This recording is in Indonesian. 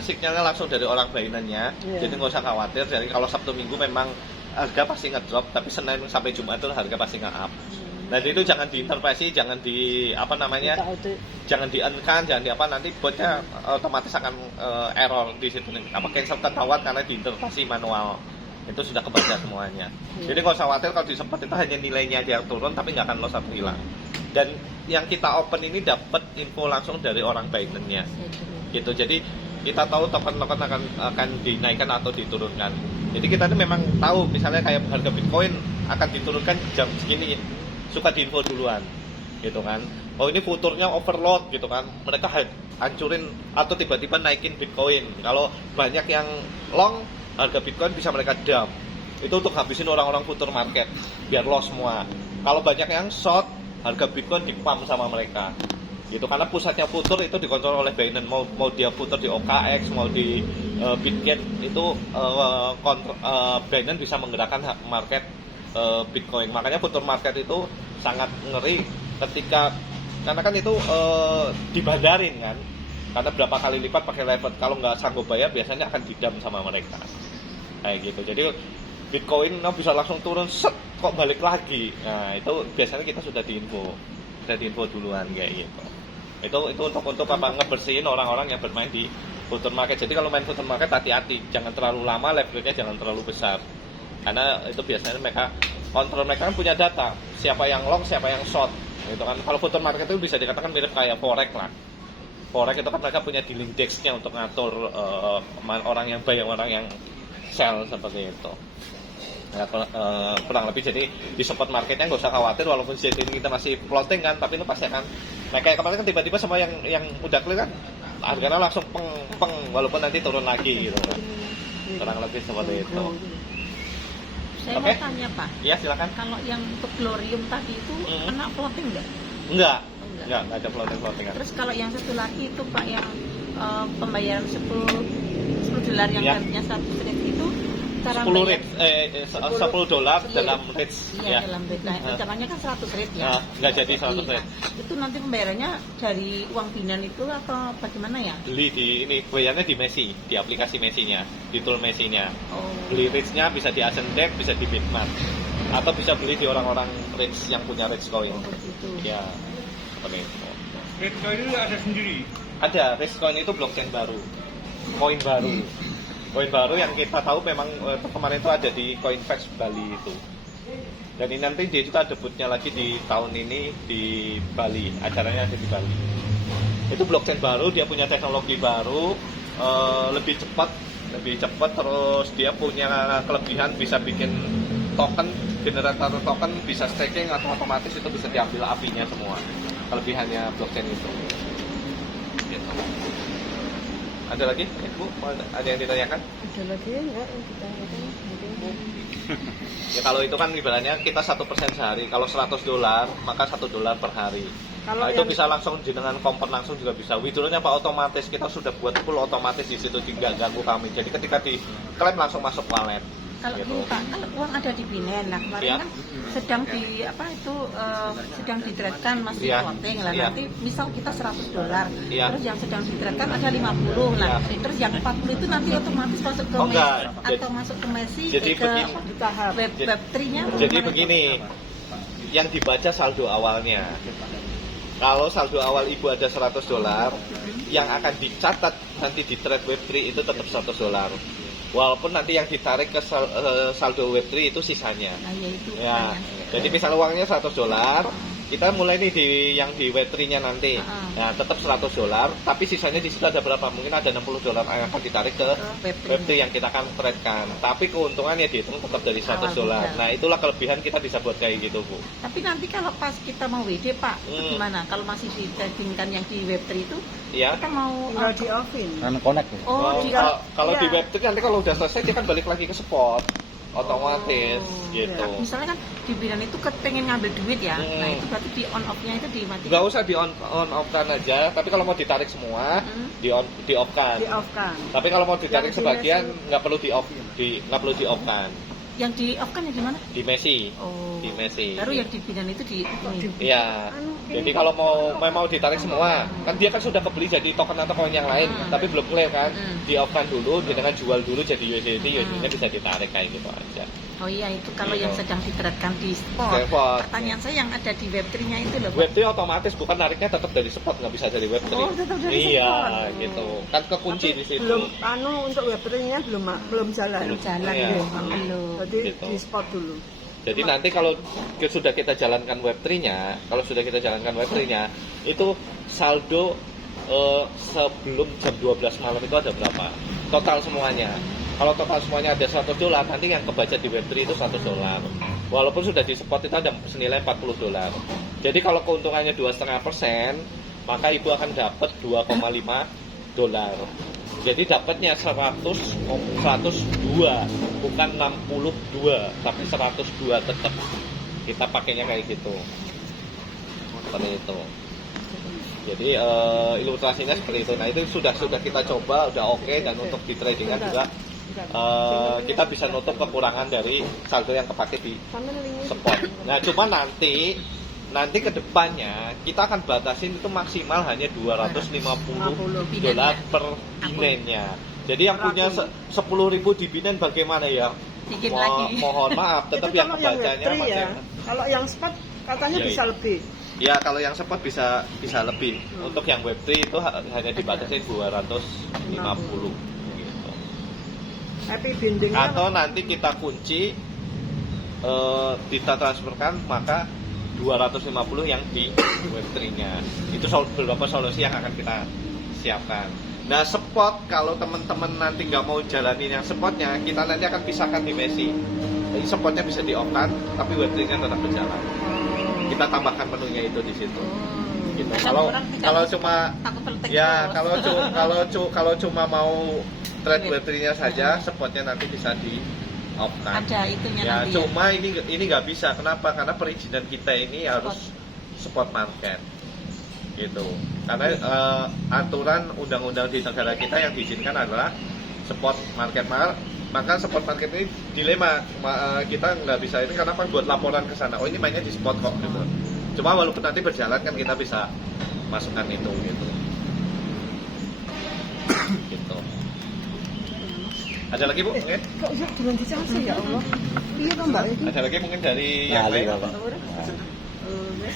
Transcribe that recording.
Signalnya langsung dari orang Binance-nya, jadi nggak usah khawatir. Jadi kalau Sabtu Minggu memang harga pasti ngedrop, tapi Senin sampai Jumat itu harga pasti nge-up. Nah itu jangan diintervensi, jangan di apa namanya, jangan di-on-kan, jangan di apa, nanti botnya otomatis akan error di situ. Apa cancel tertawat karena diintervensi manual. Itu sudah kebaca semuanya. Jadi nggak usah khawatir kalau di spot itu hanya nilainya aja yang turun, tapi nggak akan loss atau hilang. Dan yang kita open ini dapat info langsung dari orang Binance-nya, gitu. Jadi kita tahu token-token akan dinaikkan atau diturunkan. Jadi kita ini memang tahu, misalnya kayak harga Bitcoin akan diturunkan jam segini, suka diinfo duluan, gitu kan. Oh ini futurnya overload, gitu kan. Mereka hancurin atau tiba-tiba naikin Bitcoin. Kalau banyak yang long, harga Bitcoin bisa mereka dump. Itu untuk habisin orang-orang future market, biar loss semua. Kalau banyak yang short, harga Bitcoin dipump sama mereka. Gitu, karena pusatnya futur itu dikontrol oleh Binance. Mau dia futur di OKX, mau di Bitget, itu Binance bisa menggerakkan market Bitcoin. Makanya futur market itu sangat ngeri ketika, karena kan itu dibandarin kan, karena berapa kali lipat pakai lever. Kalau nggak sanggup bayar biasanya akan didam sama mereka kayak gitu. Jadi Bitcoin bisa langsung turun set, kok balik lagi. Nah itu biasanya kita sudah diinfo duluan kayak gitu. Itu untuk apa, ngebersihin orang-orang yang bermain di future market. Jadi kalau main future market hati-hati, jangan terlalu lama, leverage-nya jangan terlalu besar. Karena itu biasanya mereka kontrol, mereka kan punya data, siapa yang long, siapa yang short. Gitu kan. Kalau future market itu bisa dikatakan mirip kayak forex lah. Forex itu kan mereka punya dealing desk-nya untuk ngatur orang yang buy, orang yang sell, seperti itu. Ya, kurang lebih. Jadi di spot marketnya nggak usah khawatir, walaupun saat ini kita masih floating kan, tapi itu pasti akan, nah kayak kemarin kan tiba-tiba semua yang udah clear kan harganya langsung peng walaupun nanti turun lagi gitu kan. Kurang lebih seperti itu. Saya mau tanya Pak. Iya silakan. Kalau yang untuk Glorium tadi itu kena floating nggak? Enggak ada floating. Terus kalau yang satu lagi itu Pak, yang pembayaran 10 dolar yang harganya 1 ringgit itu, cara $10 dalam rate. Iya, dalam rate. Nah, rencananya kan 100 rate ya. Nggak jadi 100 rate. Itu nanti pembayarannya dari uang Binance itu atau bagaimana ya? Beli di ini, bayarnya di Messi, di aplikasi Messi-nya, di tool Messi-nya. Oh. Beli rates-nya bisa di Ascendec, bisa di Bitmart, atau bisa beli di orang-orang rates yang punya rates coin. Oh, begitu. Ya, seperti itu. Rates coin itu ada sendiri? Ada, rates coin itu blockchain baru, koin baru. Koin baru yang kita tahu memang kemarin itu ada di Coinfax Bali itu. Dan ini nanti dia juga debutnya lagi di tahun ini di Bali, acaranya ada di Bali. Itu blockchain baru, dia punya teknologi baru, lebih cepat, terus dia punya kelebihan bisa bikin token, generator token bisa staking atau otomatis itu bisa diambil apinya semua. Kelebihannya blockchain itu. Gitu. Ada lagi, Bu? Ada yang ditanyakan? Ada lagi enggak yang ditanyakan? Ya kalau itu kan ibaratnya kita 1% sehari. Kalau $100 maka $1 per hari. Kalau itu bisa langsung dengan kompor langsung juga bisa. Withdrawnya Pak otomatis, kita sudah buat full otomatis di situ, tidak ganggu kami. Jadi ketika diklaim langsung masuk wallet. Kalau gitu. gini Pak, kalau uang ada di Binance, nah kemarin kan sedang di sedang diteretkan masih floating lah. Nanti misal kita $100, terus yang sedang diteretkan ada 50 lah. Terus yang 40 itu nanti otomatis masuk ke Messi atau masuk ke Messi ke Web3-nya. Jadi begini, yang dibaca saldo awalnya. Kalau saldo awal Ibu ada $100, yang akan dicatat nanti di trade Web3 itu tetap $100. Walaupun nanti yang ditarik ke saldo Web3 itu sisanya. Nah, ya. Jadi misalnya uangnya $100, kita mulai nih yang di Web3-nya nanti. Nah, tetap $100, tapi sisanya di situ ada berapa? Mungkin ada $60 yang akan ditarik ke Web3 yang kita akan trade-kan. Tapi keuntungannya dihitung tetap dari $100. Nah, itulah kelebihan kita bisa buat kayak gitu, Bu. Tapi nanti kalau pas kita mau WD, Pak, itu gimana? Kalau masih ditradingkan yang di Web3 itu, kita mau di offin. Karena connect ya? Kalau di Web3 nanti kalau udah selesai dia kan balik lagi ke spot. Otomatis gitu. Misalnya kan di Binance itu pengen ngambil duit ya, nah itu berarti di on off-nya itu dimatikan. Nggak usah di on off-kan aja, tapi kalau mau ditarik semua di off-kan. Di off-kan. Tapi kalau mau ditarik sebagian nggak perlu di off-kan. Yang di off kan yang di mana? Di Messi. Oh. Di Messi. Baru yang di Binan itu di ini. Iya. Jadi kalau mau ditarik semua, kan dia kan sudah kebeli jadi token atau koin yang lain, tapi belum clear kan. Di off kan dulu, dengan jual dulu jadi USDT-nya bisa ditarik kayak gitu aja. Oh iya, itu kalau yang sedang diteratkan di spot. Pertanyaan saya yang ada di Web3-nya itu loh. Web3 otomatis, bukan nariknya tetap dari spot, nggak bisa dari Web3. Oh, tetap dari iya, spot. gitu. Kan kekunci di situ. Belum untuk Web3-nya belum jalan. Belum jalan Iya. belum. Jadi Gitu. di spot dulu. Jadi nanti kalau sudah kita jalankan Web3-nya, itu saldo sebelum jam 12 malam itu ada berapa? Total semuanya. Kalau total semuanya ada $100, nanti yang kebaca di Web3 itu $100. Walaupun sudah di spot itu ada senilai $40. Jadi kalau keuntungannya 2,5%, maka ibu akan dapat $2,5. Jadi dapatnya 102, bukan 62, tapi 102 tetap. Kita pakainya kayak gitu. Seperti itu. Jadi ilustrasinya seperti itu. Nah, itu sudah kita coba, udah oke, dan untuk di tradingan juga kita bisa nutup kekurangan dari saldo yang kepake di spot. Nah, cuma nanti ke depannya kita akan batasin itu maksimal hanya $250 per binennya. Jadi yang punya 10.000 di binen bagaimana ya? Bikin lagi. Mohon maaf, tetap Itu yang kalau yang kebacanya Web3 ya. Kalau yang spot katanya Iya, bisa lebih. Ya, kalau yang spot bisa lebih. Untuk yang Web3 itu hanya dibatasin 250 gitu. Happy bindingnya Atau nanti kita kunci kita transferkan maka 250 yang di Web3-nya. Itu beberapa solusi yang akan kita siapkan. Nah, spot kalau teman-teman nanti nggak mau jalanin yang spotnya, kita nanti akan pisahkan di Messi. Jadi spotnya bisa di-off-kan, tapi Web3-nya tetap berjalan. Kita tambahkan menunya itu di situ. Gitu. Kalau cuma ya kalau cuma mau trade Web3-nya saja, spotnya nanti bisa di off kan. Ada itunya Ya, nanti. cuma ini nggak bisa. Kenapa? Karena perizinan kita ini harus spot market. Gitu. Karena aturan undang-undang di negara kita yang diizinkan adalah spot market. Maka spot market ini dilema, kita nggak bisa ini karena apa, buat laporan ke sana. Oh, ini mainnya di spot kok gitu. Cuma walaupun nanti berjalan kan kita bisa masukkan itu gitu. Gitu. Ada lagi Bu? Mungkin? kok ya dengan dicasa ya Allah. Iya toh Mbak. Ada lagi mungkin dari yang lain? Wes,